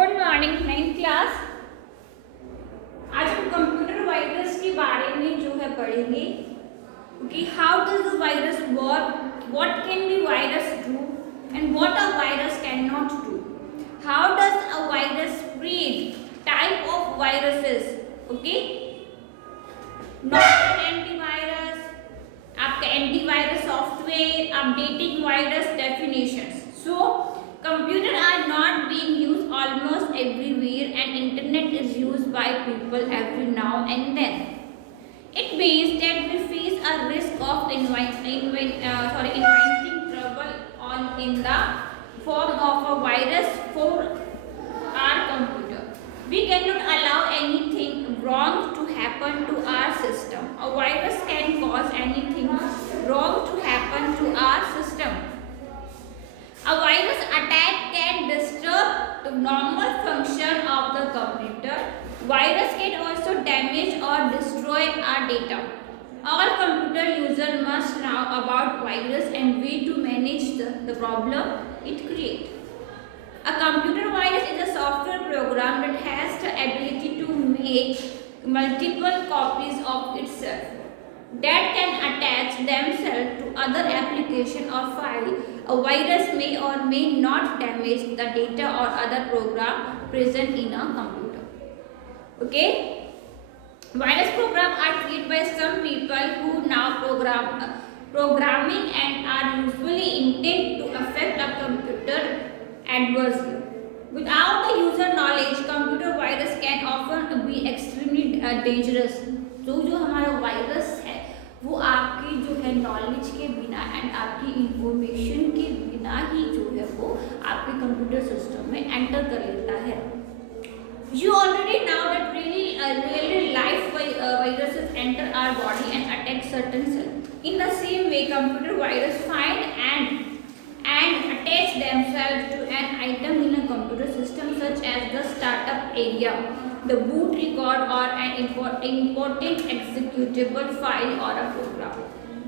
Good morning 9th class. आज हम computer virus के बारे में जो है पढ़ेंगे कि how does the virus work, what can be virus do and what a virus can not do, how does a virus spread, type of viruses, okay, not an antivirus, आपका antivirus software, updating virus definitions. So computer are not being used almost everywhere and internet is used by people every now and then. It means that we face a risk of inventing trouble in the form of a virus for our computer. We cannot allow anything wrong to happen to our system. A virus can cause anything wrong to happen to our system. A virus attack can disturb the normal function of the computer. Virus can also damage or destroy our data. All computer users must know about virus and way to manage the problem it creates. A computer virus is a software program that has the ability to make multiple copies of itself that can attach themselves to other application or file. A virus may or may not damage the data or other program present in a computer. Okay, virus programs are created by some people who now programming and are usually intended to affect a computer adversely. Without the user knowledge, computer virus can often be extremely dangerous. जो हमारा virus है वो आपकी जो है knowledge के बिना and आपकी इंफॉर्मेशन के बिना ही जो है वो आपके कंप्यूटर सिस्टम में एंटर कर लेता है। You already know that really life viruses enter our body and attack certain cells. In the same way, computer virus find and attach themselves to an item in a computer system such as the startup area, the boot record or an important executable file or a program.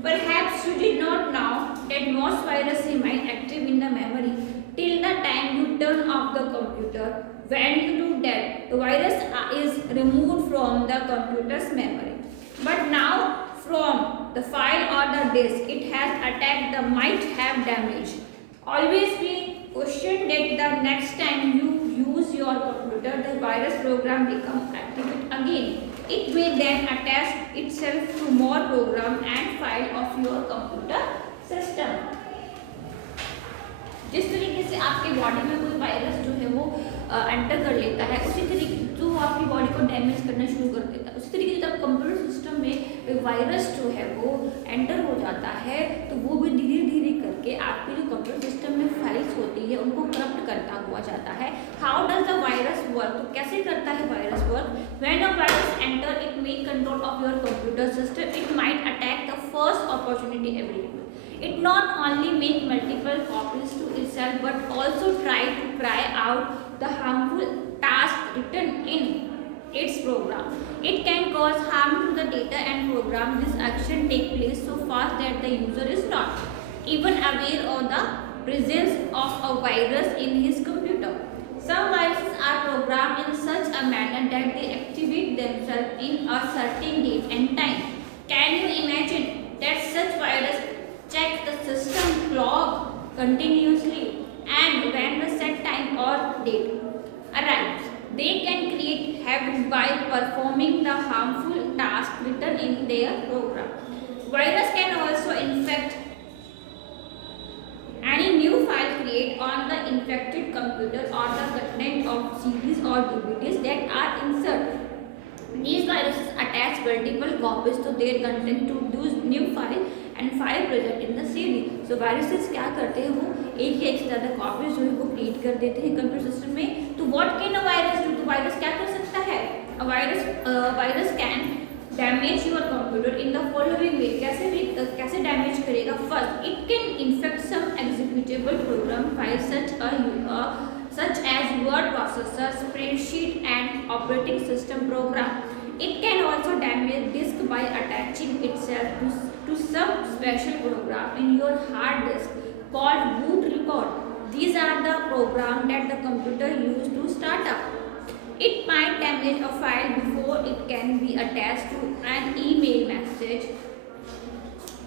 Perhaps you did not know that most viruses remain active in the memory till the time you turn off the computer. When you do that, the virus is removed from the computer's memory. But now from the file or the disk it has attacked the might have damage. Always be cautioned that the next time you use your computer, the virus program becomes active again. It may then attach itself to more program and file of your computer system. जिस तरीके से आपके body में कोई virus जो है वो enter कर लेता है, उसी तरीके जो आपकी बॉडी को डैमेज करना शुरू कर देता है, उसी तरीके से जब कंप्यूटर सिस्टम में वायरस जो है वो एंटर हो जाता है तो वो भी धीरे धीरे करके आपके जो कंप्यूटर सिस्टम में फाइल्स होती है उनको करप्ट करता हुआ जाता है। How does the virus work, तो कैसे करता है virus work? When a virus enter it make control of your computer system, it might attack the first opportunity available. It not only make multiple copies to itself but also try to carry out the harmful task written in its program. It can cause harm to the data and program. This action take place so fast that the user is not even aware of the presence of a virus in his computer. Some viruses are programmed in such a manner that they activate themselves in a certain date and time. Can you imagine that such virus check the system clock continuously and when the set time or date arrives, they can create havoc by performing the harmful task written in their program. Virus can also infect any new file created on the infected computer or the content of CDs or DVDs that are inserted. These viruses attach multiple copies to their content to those new file and file present in the CD. So viruses क्या करते हैं, वो एक या एक से ज़्यादा copies जो है वो क्रिएट कर देते हैं कंप्यूटर सिस्टम में. तो what can a virus do, तो वायरस क्या कर सकता है? Virus can damage your computer in the following way. कैसे डैमेज करेगा? First, it can infect some executable program file such as word processor, spreadsheet and operating system program. It can also damage disk by attaching itself to some special program in your hard disk called boot record. These are the programs that the computer used to start up. It might damage a file before it can be attached to an email message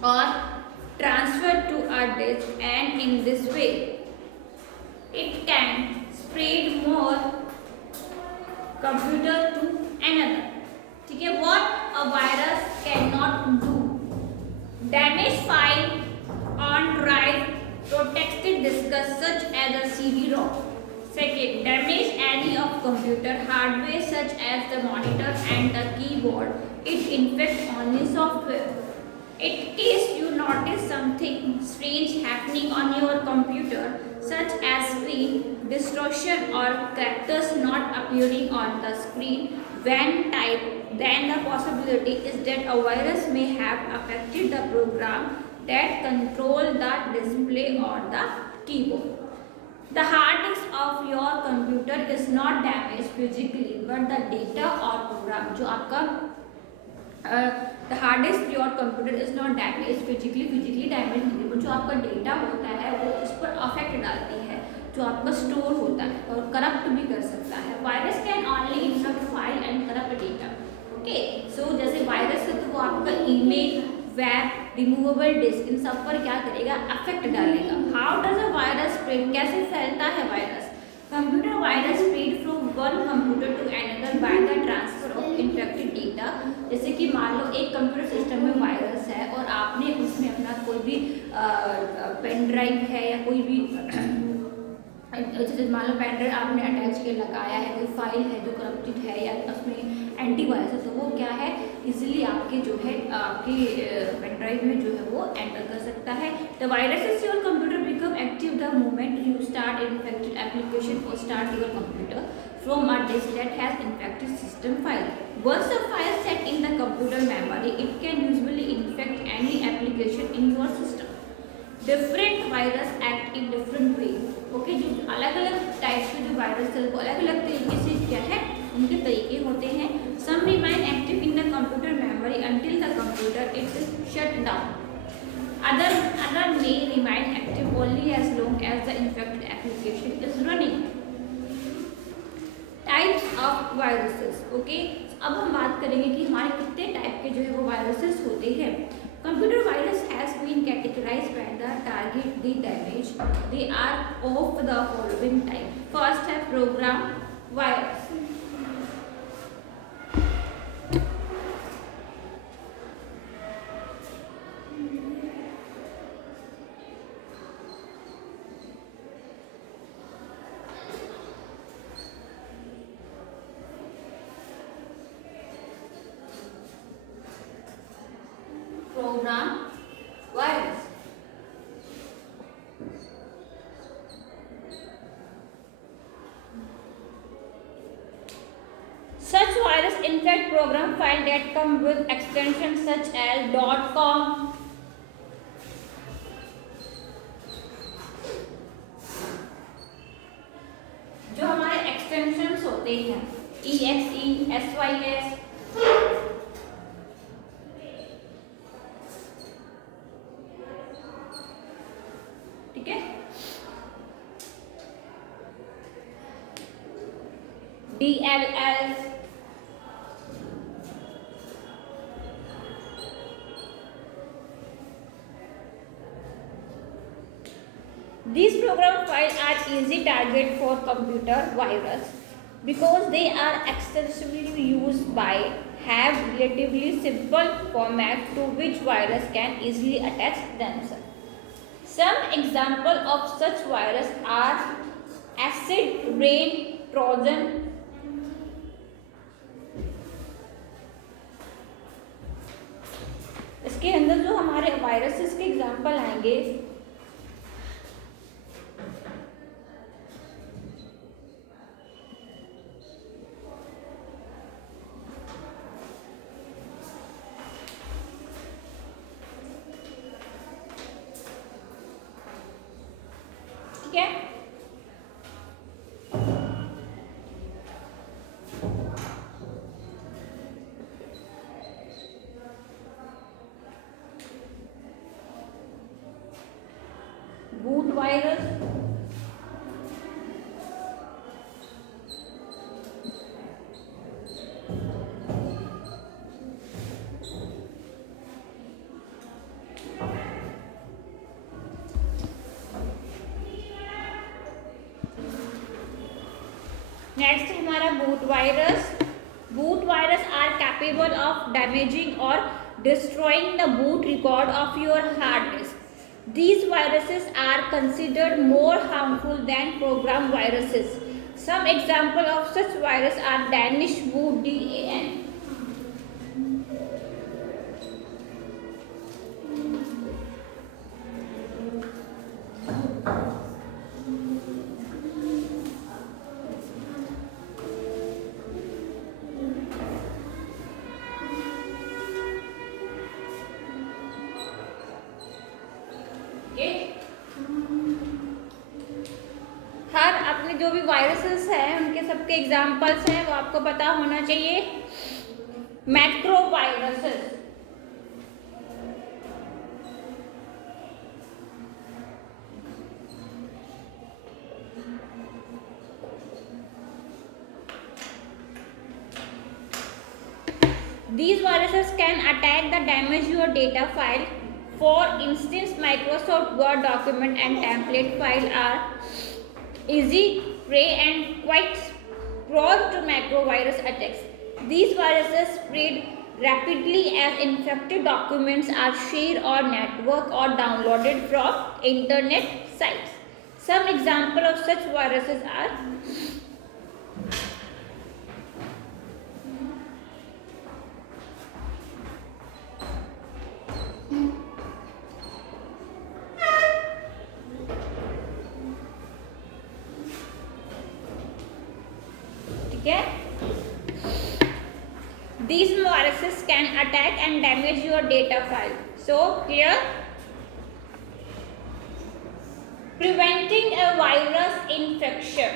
or transferred to a disk, and in this way it can spread more computer to another. ठीक है, what a virus cannot do: damage file on drive, protected disks such as a CD-ROM. Second, damage any of computer hardware such as the monitor and the keyboard. It infects only software. In case you notice something strange happening on your computer, such as screen distortion or characters not appearing on the screen when typed, then the possibility is that a virus may have affected the program that control the display or the keyboard. The hard disk of your computer is not damaged physically, but the data or program जो आपका the hard disk your computer is not damaged physically damage नहीं, वो जो आपका data होता है वो उस पर अफेक्ट डालती है, जो आपका स्टोर होता है और करप्ट भी कर सकता है. Virus can only infect file and corrupt data. Okay, so जैसे वायरस है तो वो आपका ईमेल, वेब, रिमूवेबल डिस्क, इन सब पर क्या करेगा, अफेक्ट डालेगा. How does a virus spread, कैसे फैलता है virus? Computer virus spread from one computer to another by the transfer of infected data. जैसे कि मान लो एक कंप्यूटर सिस्टम में वायरस है और आपने उसमें अपना कोई भी पेन ड्राइव है या कोई भी जैसे मान लो पेन ड्राइव आपने अटैच के लगाया है, कोई फाइल है जो करप्टेड है या उसमें एंटीवायरस है, तो वो क्या है, इजीली आपके जो है आपके पेन ड्राइव में जो है वो एंटर कर सकता है. The virus is your computer become active the moment you start infected application और start your computer from a disk that has infected system file. Once a file set in the computer memory, it can usually infect any application in your system. Different virus act in different way. Okay, जो अलग अलग types के जो virus है वो अलग अलग तरीके से क्या है, उनके तरीके होते हैं. Some remain active in the computer memory until the computer it is shut down. Other may remain active only as long as the infected application is running. Types of viruses. Okay, अब हम बात करेंगे कि हमारे कितने type के जो है वो वायरसेस होते हैं. Computer virus has been categorized by the target the damage. They are of the following type. First है program virus. Program virus. Such virus infect program file that come with extensions such as .com, जो हमारे extensions होते हैं, exe, sys, ठीक है, DLL, these program files are easy target for computer virus because they are extensively used by have relatively simple format to which virus can easily attach themselves. Some example of such virus are acid rain trojan, इसके अंदर जो हमारे viruses के example आएंगे, ठीक है. Next है हमारा boot virus. Boot virus are capable of damaging or destroying the boot record of your hard disk. These viruses are considered more harmful than program viruses. Some examples of such viruses are Danish boot DAN. हर अपने जो भी viruses हैं उनके सबके examples हैं वो आपको पता होना चाहिए. Macro viruses. These viruses can attack the damage your data file. For instance, Microsoft Word document and template file are easy prey and quite prone to macrovirus attacks. These viruses spread rapidly as infected documents are shared on network or downloaded from internet sites. Some examples of such viruses are these viruses can attack and damage your data file. So clear? Preventing a virus infection.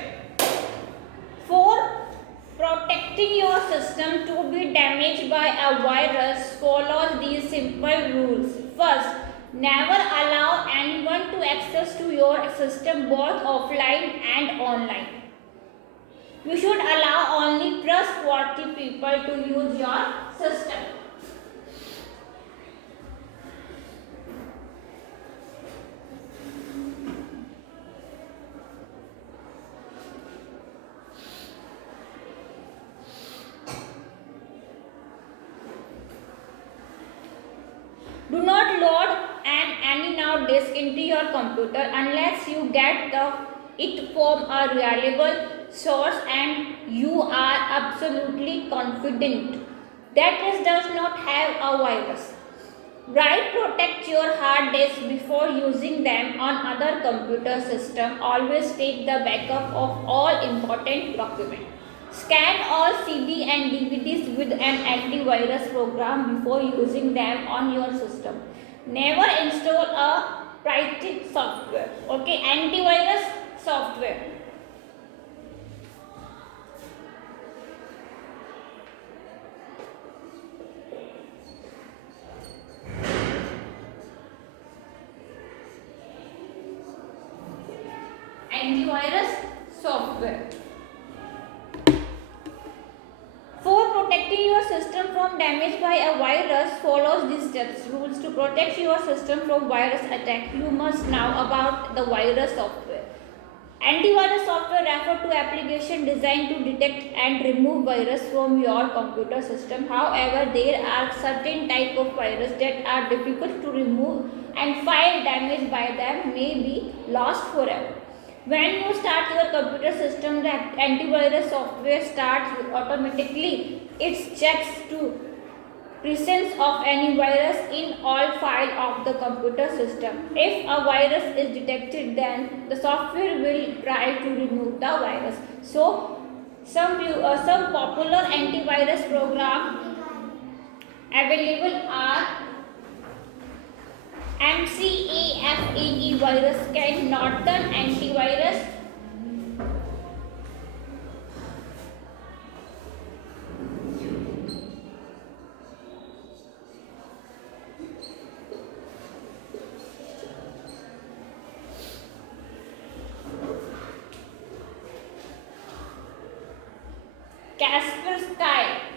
For protecting your system to be damaged by a virus, follow these simple rules. First, never allow anyone to access to your system both offline and online. You should allow only trustworthy people to use your system. Do not load an any now disk into your computer unless you get it from a reliable source and you are absolutely confident that it does not have a virus. Right, protect your hard disk before using them on other computer system. Always take the backup of all important documents. Scan all CD and DVDs with an antivirus program before using them on your system. Never install a pirated software. Okay, antivirus software. Antivirus software. For protecting your system from damage by a virus, follow these steps. Rules to protect your system from virus attack. You must know about the virus software. Antivirus software refers to application designed to detect and remove virus from your computer system. However, there are certain type of virus that are difficult to remove and file damage by them may be lost forever. When you start your computer system, the antivirus software starts automatically. It checks to presence of any virus in all files of the computer system. If a virus is detected, then the software will try to remove the virus. So, some popular antivirus programs available are MCAFAE virus scan, Norton antivirus, Kaspersky.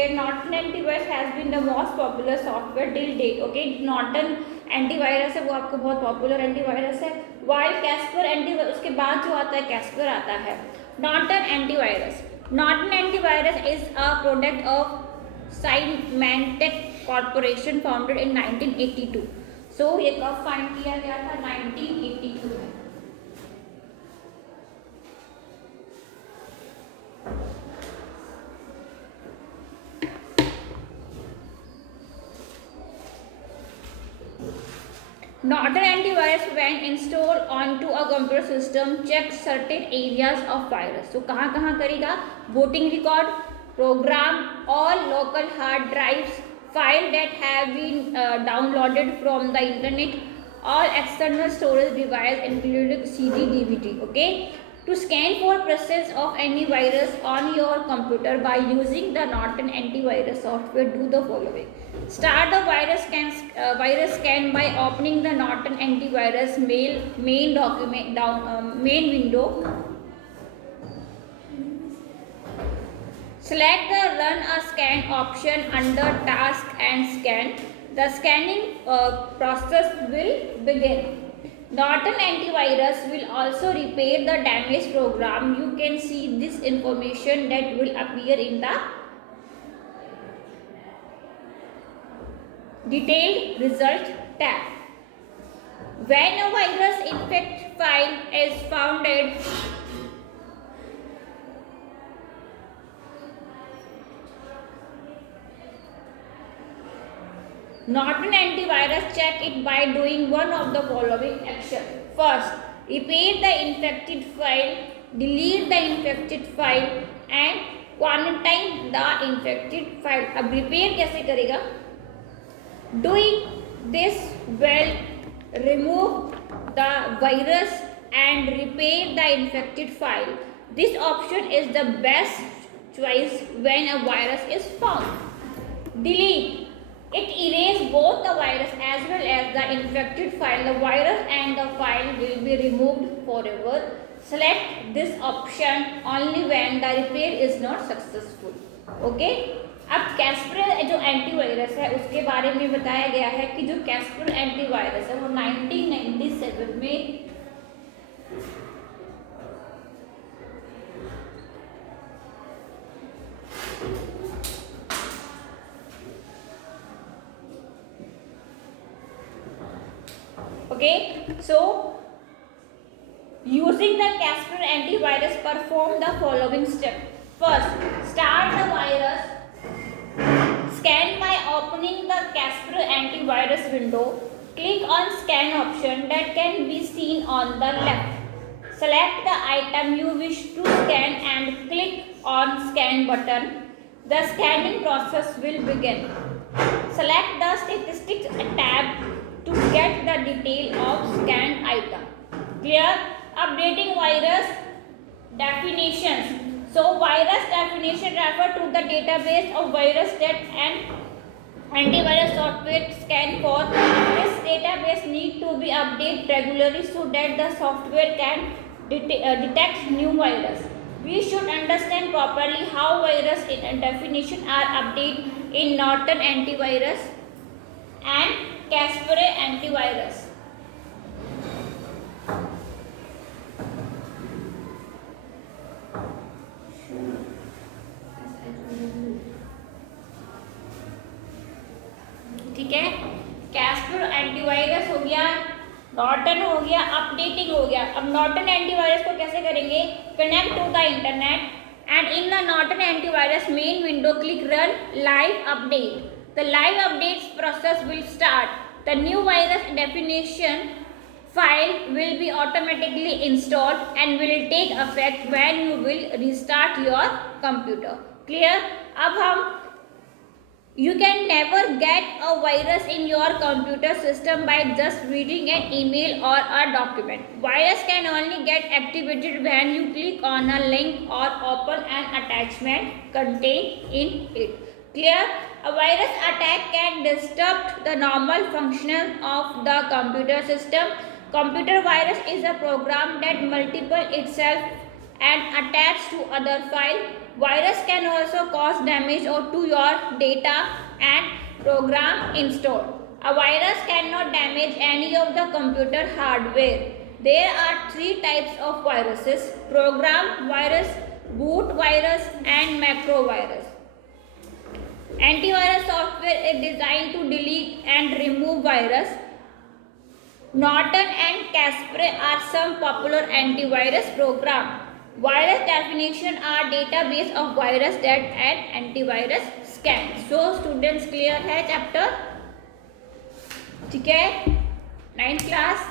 software, Norton antivirus has been the most popular software till date. Okay, Norton antivirus है वो आपको बहुत popular antivirus है. While Kasper antivirus, उसके बाद जो आता है कैस्पर आता है. Norton antivirus. Norton antivirus is a product of Symantec corporation founded in 1982. So ये कब फाइंड किया गया था? 1982 में. Norton antivirus, when installed onto a computer system, checks certain areas of virus. So कहाँ करेगा? Voting record, program, all local hard drives, file that have been downloaded from the internet, all external storage device including CD, DVD. Okay. To scan for presence of any virus on your computer by using the Norton antivirus software, do the following. Start the virus scan by opening the Norton antivirus main window. Select the run a scan option under task and scan. The scanning process will begin. Norton antivirus will also repair the damaged program. You can see this information that will appear in the detailed result tab. When a virus infect file is founded, Norton antivirus check it by doing one of the following actions. First, repair the infected file, delete the infected file and quarantine the infected file. अब repair कैसे करेगा? Doing this will remove the virus and repair the infected file. This option is the best choice when a virus is found. Delete. It erases both the virus as well as the infected file. The virus and the file will be removed forever. Select this option only when the repair is not successful. Okay? अब Caspar जो antivirus है उसके बारे में बताया गया है कि जो कैस्पर एंटीवायरस है वो 1997 में Okay, so using the Casper antivirus, perform the following step. First, start the virus scan by opening the Casper antivirus window. Click on scan option that can be seen on the left. Select the item you wish to scan and click on scan button. The scanning process will begin. Select the statistics tab to get the detail of scanned item. Clear? Updating virus definitions. So virus definition refer to the database of virus that an antivirus software scan for. This database need to be updated regularly so that the software can detect new virus. We should understand properly how virus definition are updated in Norton antivirus and Kaspersky antivirus. ठीक है, Caspar antivirus हो गया, Norton हो गया, updating हो गया. अब Norton antivirus को कैसे करेंगे? Connect to the internet and in the Norton antivirus main window click run live update. The live updates process will start. The new virus definition file will be automatically installed and will take effect when you will restart your computer. Clear? अब हम you can never get a virus in your computer system by just reading an email or a document. Virus can only get activated when you click on a link or open an attachment contained in it. Clear? A virus attack can disrupt the normal function of the computer system. Computer virus is a program that multiple itself and attach to other file. Virus can also cause damage or to your data and program installed. A virus cannot damage any of the computer hardware. There are 3 types of viruses: program virus, boot virus and macro virus. Antivirus software is designed to delete and remove virus. Norton and Kaspersky are some popular antivirus programs. Virus definition are database of virus that and antivirus scan. So students clear है chapter, ठीक है, 9th class.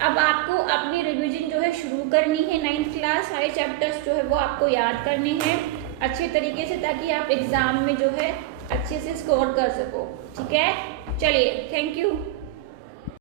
अब आपको अपनी revision जो है शुरू करनी है 9th क्लास। सारे चैप्टर्स जो है वो आपको याद करने हैं अच्छे तरीके से, ताकि आप एग्जाम में जो है अच्छे से स्कोर कर सको, ठीक है। चलिए, थैंक यू।